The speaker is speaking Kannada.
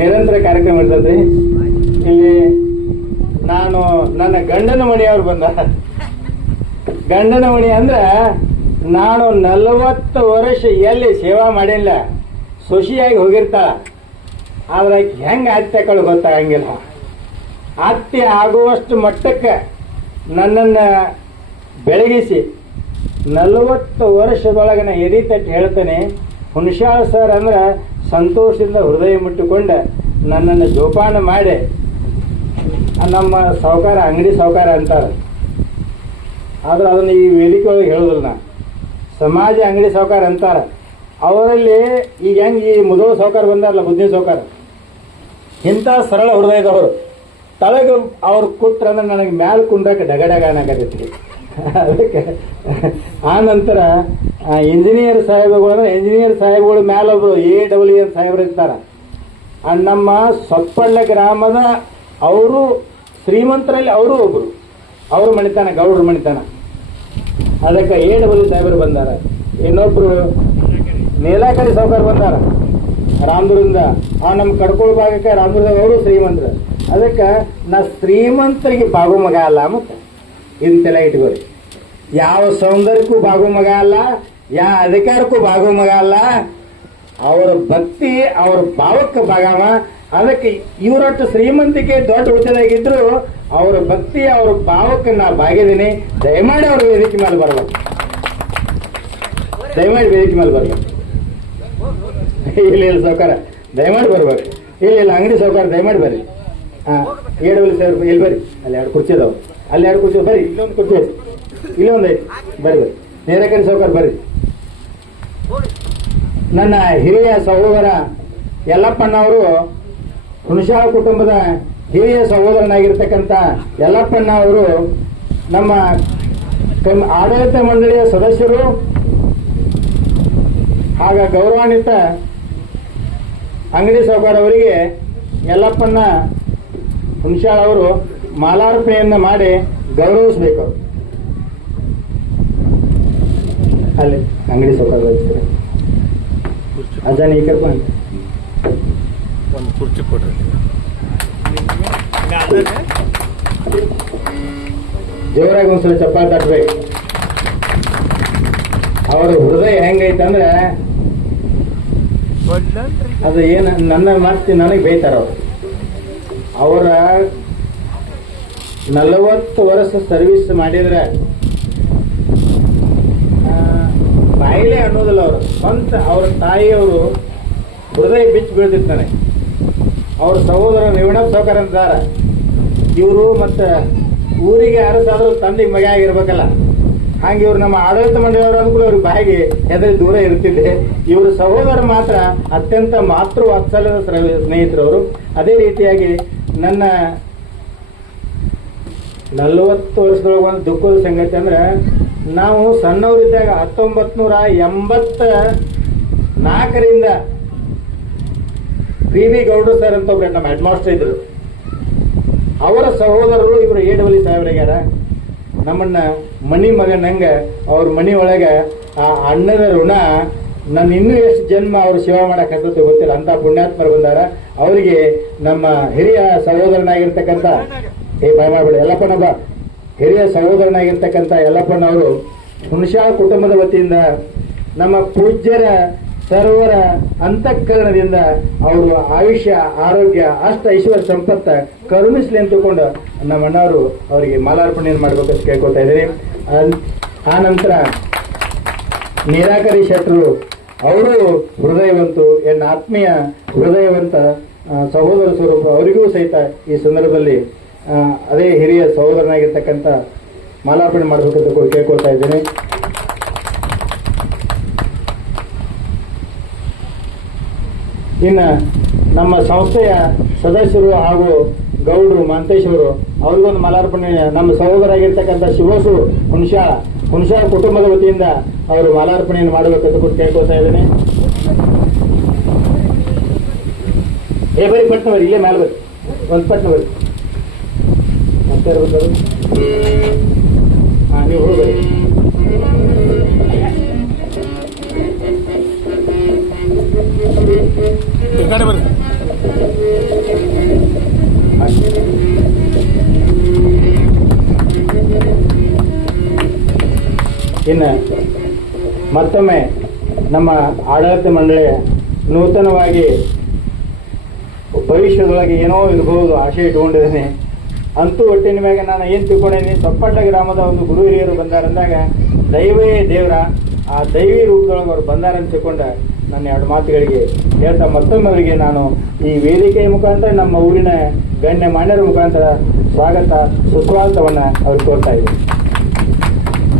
ನಿರಂತರ ಕಾರ್ಯಕ್ರಮ ಇರ್ತದ್ರಿ. ಇಲ್ಲಿ ನಾನು ನನ್ನ ಗಂಡನ ಮಣಿಯವ್ರು ಬಂದ. ಗಂಡನ ಮಣಿ ಅಂದ್ರ ನಾನು 40 ವರ್ಷ ಎಲ್ಲಿ ಸೇವಾ ಮಾಡಿಲ್ಲ, ಸೊಸಿಯಾಗಿ ಹೋಗಿರ್ತಾಳ. ಆದ್ರೆ ಹೆಂಗ ಅತ್ತೆಗಳು ಗೊತ್ತಾಗಂಗಿಲ್ಲ. ಅತ್ತೆ ಆಗುವಷ್ಟು ಮಟ್ಟಕ್ಕೆ ನನ್ನನ್ನ ಬೆಳಗಿಸಿ 40 ವರ್ಷದೊಳಗೆ ನಾ ಎದಿ ತಟ್ಟಿ ಹೇಳ್ತೇನೆ, ಹುಣಸಾಳ ಸರ್ ಅಂದ್ರೆ ಸಂತೋಷದಿಂದ ಹೃದಯ ಮುಟ್ಟಿಕೊಂಡು ನನ್ನನ್ನು ಜೋಪಾನ ಮಾಡಿ ನಮ್ಮ ಸಾಹುಕಾರ, ಅಂಗಡಿ ಸಾಹುಕಾರ ಅಂತಾರೆ. ಆದ್ರೆ ಅದನ್ನು ಈ ವೇದಿಕೆ ಒಳಗೆ ಹೇಳೋದಿಲ್ಲ. ನಾ ಸಮಾಜ ಅಂಗಡಿ ಸಾಹುಕಾರ ಅಂತಾರೆ. ಅವರಲ್ಲಿ ಈಗ ಹೆಂಗೆ ಈ ಮುದೋಳ ಸಾಹುಕಾರ ಬಂದಾರಲ್ಲ, ಬುದ್ಧಿ ಸಾಹುಕಾರ, ಇಂಥ ಸರಳ ಹೃದಯದವರು ತಳಗ ಅವ್ರು ಕೂತ್ರಂದ್ರೆ ನನಗೆ ಮ್ಯಾಲೆ ಕುಂಡ್ರಕ್ಕೆ ಡಗಡಗ ಅನ್ನಕತ್ತೈತಿ. ಅದಕ್ಕೆ ಆ ನಂತರ ಇಂಜಿನಿಯರ್ ಸಾಹೇಬಗಳು ಅಂದ್ರೆ ಇಂಜಿನಿಯರ್ ಸಾಹೇಬಗಳು ಮ್ಯಾಲೊಬ್ರು AWN ಸಾಹೇಬ್ರು ಇರ್ತಾರ. ನಮ್ಮ ಸೊಪ್ಪಳ್ಳ ಗ್ರಾಮದ ಅವರು ಶ್ರೀಮಂತರಲ್ಲಿ ಅವರು ಒಬ್ರು, ಅವರು ಮಣಿತಾನ, ಗೌಡ್ರು ಮಣಿತಾನ. ಅದಕ್ಕೆ AW ಸಾಹೇಬರು ಬಂದಾರ. ಇನ್ನೊಬ್ರು ನೀಲಾಕರಿ ಸಾಹುಕಾರ ಬಂದಾರ ರಾಮದುರ್ಗದಿಂದ. ನಮ್ಮ ಕಡ್ಕೋಳ ಭಾಗಕ್ಕೆ ರಾಮದುರ್ಗದಾಗ ಅವರು ಶ್ರೀಮಂತರು. ಅದಕ್ಕೆ ನಾ ಶ್ರೀಮಂತರಿಗೆ ಬಾಗು ಮಗ ಅಲ್ಲ. ಮತ್ತೆ ಇಂತೆಲ್ಲ ಇಟ್ಕೋರಿ, ಯಾವ ಸೌಂದರ್ಯಕ್ಕೂ ಬಾಗು ಮಗ ಅಲ್ಲ, ಯಾವ ಅಧಿಕಾರಕ್ಕೂ ಬಾಗು ಮಗ ಅಲ್ಲ. ಅವರ ಭಕ್ತಿ ಅವ್ರ ಭಾವಕ್ಕೆ ಭಾಗವ. ಅದಕ್ಕೆ ಇವರೊಟ್ಟು ಶ್ರೀಮಂತಿಕೆ ದೊಡ್ಡ ಹುದ್ದೆದಾಗಿದ್ರು ಅವರ ಭಕ್ತಿ ಅವ್ರ ಭಾವಕ್ಕೆ ನಾ ಬಾಗಿದ್ದೀನಿ. ದಯಮಾಡಿ ಅವ್ರ ವೇದಿಕೆ ಮೇಲೆ ಬರ್ಬೇಕು, ದಯಮಾಡಿ ವೇದಿಕೆ ಮೇಲೆ ಬರ್ಬೇಕು. ಇಲ್ಲ ಸಾವುಕಾರ ದಯಮಾಡಿ ಬರ್ಬೇಕು. ಇಲ್ಲ ಅಂಗಡಿ ಸಾವುಕಾರ ದಯಮಾಡಿ ಬರ್ರಿ. AW ಸಾಹೇಬ್ರು ಇಲ್ಲಿ ಬರ್ರಿ. ಅಲ್ಲಿ 2 ಕುರ್ಚಿ ಅದಾವ, ಅಲ್ಲಿ 2 ಕುರ್ಚಿ ಬರ್ರಿ. ಇಲ್ಲೊಂದು ಕುರ್ಚಿ ಐತಿ, ಇಲ್ಲೊಂದು ಐತಿ, ಬರ್ರಿ. ನೇರಕರಿ ಸಾವುಕಾರ ಬರ್ರಿ. ನನ್ನ ಹಿರಿಯ ಸಹೋದರ ಯಲ್ಲಪ್ಪಣ್ಣವರು ಹುಣಸಾಳ ಕುಟುಂಬದ ಹಿರಿಯ ಸಹೋದರನಾಗಿರ್ತಕ್ಕಂಥ ಯಲ್ಲಪ್ಪಣ್ಣ ಅವರು ನಮ್ಮ ಆಡಳಿತ ಮಂಡಳಿಯ ಸದಸ್ಯರು ಆಗ ಗೌರವಾನ್ವಿತ ಅಂಗಡಿ ಸಾಹುಕಾರ ಅವರಿಗೆ ಯಲ್ಲಪ್ಪಣ್ಣ ಹುಣಸಾಳ ಅವರು ಮಾಲಾರ್ಪಣೆಯನ್ನ ಮಾಡಿ ಗೌರವಿಸಬೇಕು. ಅಲ್ಲಿ ಅಂಗಡಿ ಸಾಹುಕಾರ ಅಜ್ಜಾನ ಈ ಕರ್ಪ ಒಂದು ಕುರ್ಚಿ ಕೊಡ್ರಿ. ಜೋರಾಗಿ ಒಂದ್ಸಲ ಚಪ್ಪಾಳೆ ತಟ್ಟಬೇಕು. ಅವರ ಹೃದಯ ಹೆಂಗೈತಂದ್ರೆ ಅದು ಏನು ನನ್ನ ಮಾತು ನನಗೆ ಬೈತಾರ. ಅವರ 40 ವರ್ಷ ಸರ್ವಿಸ್ ಮಾಡಿದ್ರೆ ಬಾಯಿಲೆ ಅನ್ನೋದಿಲ್ಲ. ಅವರು ಸ್ವಂತ ಅವ್ರ ತಾಯಿಯವರು ಹೃದಯ ಬಿಚ್ಚಿ ಬೀಳ್ತಿರ್ತಾನೆ. ಅವ್ರ ಸಹೋದರ ರೇವಣಪ್ಪ ಸಾಹುಕಾರ ಅಂತಾರ. ಇವರು ಮತ್ತೆ ಊರಿಗೆ ಅರಸಾದ್ರೂ ತಂದೆಗೆ ಮಗ ಆಗಿರ್ಬೇಕಲ್ಲ, ಹಾಗೆ ಇವ್ರು ನಮ್ಮ ಆಡಳಿತ ಮಂಡಳಿಯವರು ಅಂದ್ರೂ ಅವ್ರ ಬಾಯಿಗೆ ಹೆದರಿ ದೂರ ಇರ್ತಿದ್ದೆ. ಇವ್ರ ಸಹೋದರ ಮಾತ್ರ ಅತ್ಯಂತ ಮಾತೃ ವಾತ್ಸಲ್ಯದ ಸ್ನೇಹಿತರು ಅವರು. ಅದೇ ರೀತಿಯಾಗಿ ನನ್ನ 40 ವರ್ಷದೊಳಗೆ ಒಂದು ದುಃಖದ ಸಂಗತಿ ಅಂದ್ರೆ, ನಾವು ಸಣ್ಣವರಿದ್ದಾಗ 1984ರಿಂದ PV ಗೌಡ್ರು ಸರ್ ಅಂತ ಒಬ್ರು ನಮ್ಮ ಹೆಡ್ ಮಾಸ್ಟರ್ ಇದ್ರು. ಅವರ ಸಹೋದರರು ಇವರು AW ಸಾಹೇಬ್ರಾಗ್ಯಾರ. ನಮ್ಮನ್ನ ಮನಿ ಮಗನಂಗ ಅವ್ರ ಮನಿ ಒಳಗೆ ಆ ಅಣ್ಣದ ಋಣ ನನ್ನ ಇನ್ನೂ ಎಷ್ಟು ಜನ್ಮ ಅವ್ರು ಸೇವಾ ಮಾಡಕ್ ಹತ್ತೋ ಗೊತ್ತಿಲ್ಲ. ಅಂತ ಪುಣ್ಯಾತ್ಮರು ಬಂದಾರ. ಅವರಿಗೆ ನಮ್ಮ ಹಿರಿಯ ಸಹೋದರನಾಗಿರ್ತಕ್ಕಂಥ ಭಯ ಮಾಡಬೇಡ ಯಲ್ಲಪ್ಪಣ್ಣ ಬಾ, ಹಿರಿಯ ಸಹೋದರನಾಗಿರ್ತಕ್ಕಂಥ ಯಲ್ಲಪ್ಪಣ್ಣ ಅವರು ಹುಣಸಾಳ ಕುಟುಂಬದ ವತಿಯಿಂದ ನಮ್ಮ ಪೂಜ್ಯರ ಸರ್ವರ ಅಂತಃಕರಣದಿಂದ ಅವರು ಆಯುಷ್ಯ, ಆರೋಗ್ಯ, ಅಷ್ಟ ಐಶ್ವರ್ಯ ಸಂಪತ್ತ ಕರುಣಿಸ್ಲಿ ಅಂತ ತಿಳ್ಕೊಂಡು ನಮ್ಮ ಅಣ್ಣವರು ಅವರಿಗೆ ಮಾಲಾರ್ಪಣೆಯನ್ನು ಮಾಡ್ಬೇಕಂತ ಕೇಳ್ಕೊತಾ ಇದ್ದೀನಿ. ಆ ನಂತರ ನೀರಾಕರಿ ಶೆಟ್ಟರು ಅವರು ಹೃದಯವಂತು, ಎನ್ನ ಆತ್ಮೀಯ ಹೃದಯವಂತ ಸಹೋದರ ಸ್ವರೂಪ. ಅವರಿಗೂ ಸಹಿತ ಈ ಸಂದರ್ಭದಲ್ಲಿ ಅದೇ ಹಿರಿಯ ಸಹೋದರನಾಗಿರ್ತಕ್ಕಂಥ ಮಾಲಾರ್ಪಣೆ ಮಾಡಬೇಕಂತ ಕೇಳ್ಕೊಳ್ತಾ ಇದ್ದೇನೆ. ಇನ್ನು ನಮ್ಮ ಸಂಸ್ಥೆಯ ಸದಸ್ಯರು ಹಾಗೂ ಗೌಡ್ರು ಮಾಂತೇಶ್ ಅವರು, ಅವ್ರಿಗೊಂದು ಮಾಲಾರ್ಪಣೆ ನಮ್ಮ ಸಹೋದರಾಗಿರ್ತಕ್ಕಂಥ ಶಿವಸು ಹುಣಸಾಳ ಕುಟುಂಬದ ವತಿಯಿಂದ ಅವರು ಮಾಲಾರ್ಪಣೆಯನ್ನು ಮಾಡಬೇಕಂತ ಕೇಳ್ಕೊಳ್ತಾ ಇದ್ದೇನೆ. ಬರೀ ಪಟ್ನ ಬರ್ರಿ, ಇಲ್ಲೇ ಮೇಲೆ ಬರ್ರಿ, ಒಂದು ಪಟ್ನ ಬರ್ರಿ. ಮತ್ತೆ ನೀವು ಹೋಗ್ಬರ್ರಿ. ಬರ್ರಿ ಇನ್ನು ಮತ್ತೊಮ್ಮೆ ನಮ್ಮ ಆಡಳಿತ ಮಂಡಳಿ ನೂತನವಾಗಿ ಭವಿಷ್ಯದೊಳಗೆ ಏನೋ ಇರಬಹುದು ಆಶೆ ಇಟ್ಕೊಂಡಿದ್ದೀನಿ. ಅಂತೂ ಒಟ್ಟಿನ ಮ್ಯಾಗ ನಾನು ಏನು ತಿಳ್ಕೊಂಡಿದ್ದೀನಿ, ತೊಪ್ಪಟ್ಟ ಗ್ರಾಮದ ಒಂದು ಗುರು ಹಿರಿಯರು ಬಂದಾರಂದಾಗ ದೈವೇ ದೇವರ ಆ ದೈವಿ ರೂಪದೊಳಗೆ ಅವ್ರು ಬಂದಾರಂತ ತಿಳ್ಕೊಂಡ ನನ್ನ ಎರಡು ಮಾತುಗಳಿಗೆ ಹೇಳ್ತಾ ಮತ್ತೊಮ್ಮೆ ಅವರಿಗೆ ನಾನು ಈ ವೇದಿಕೆಯ ಮುಖಾಂತರ ನಮ್ಮ ಊರಿನ ಗಣ್ಯ ಮಾನ್ಯರ ಮುಖಾಂತರ ಸ್ವಾಗತ ಸುಸ್ವಾಗತವನ್ನು ಅವ್ರಿಗೆ ಕೋರ್ತಾ ಇದ್ದೀನಿ.